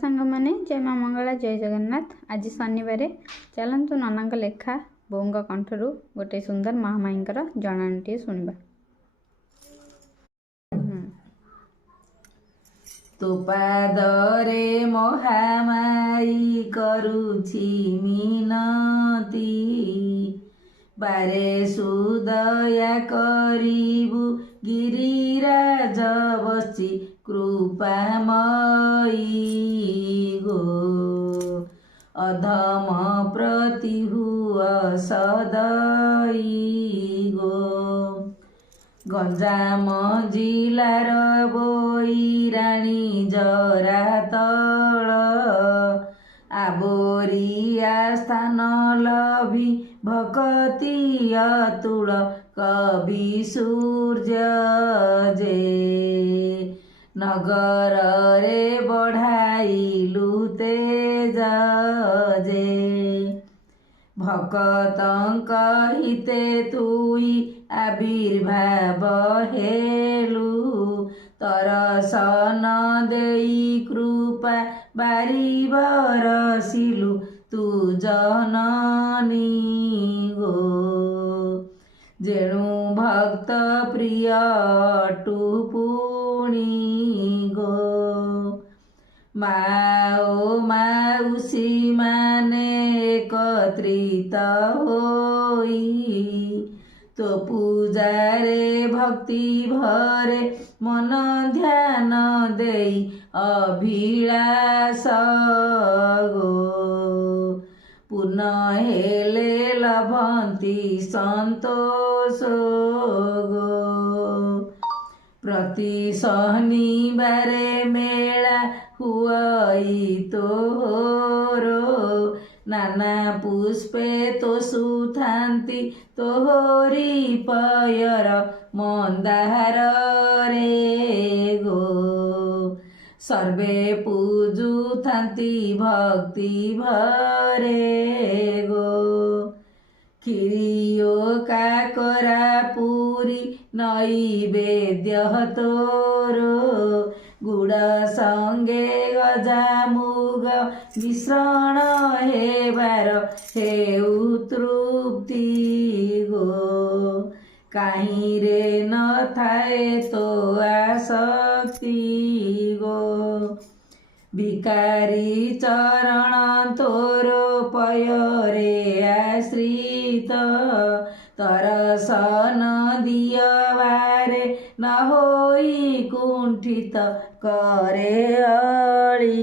सांग मैंने जय माँ मंगला जय जगन्नाथ। आज शनिवार चलतु नना लेखा बोंग कंठर गोटे सुंदर महामाईंकर जणाणीटे शुणा। तो पादरे महामाई करुछि मिनती, बारे सुदया करिबु गिरिराज बसी कृपामयी गो। अधम प्रति हुआ सदयी गो। गंजाम जिलार बोईराणी जरा तल, आबोरिया स्थान लभी भकती अतुल कवि सूर्य जे। नगर रे बढ़ाइलु तेज जे, भकतंक हिते तुई आविर्भाव हेलु। तरसन देई कृपा बारी बरसिलु तू जननी गो। जेणु भक्त प्रिय टुपुणी गो। माओ माउसी माने एकत्रित होई, तो पूजारे भक्ति भरे मन ध्यान देई अभिलाष गो। पुनः हेले लभंती संतोष गो। प्रति शनिवारे मेला हुई तोरो, नाना पुष्पे तो सुथांती तोहरी पयर मंदार रे गो। सर्वे पूजु थांती भक्ति भरे गो। खिरियो काकरा पूरी नैवेद्य तोरो, गुड़ संगे गजामुग मिश्रण हेबार हेउ तृप्ति गो। काहीं रे न थाए तो आसक्ति गो। भिकारी चरण तोरो पयरे आश्रित, तरसन दियवारे न होई कुंठित करे अळी।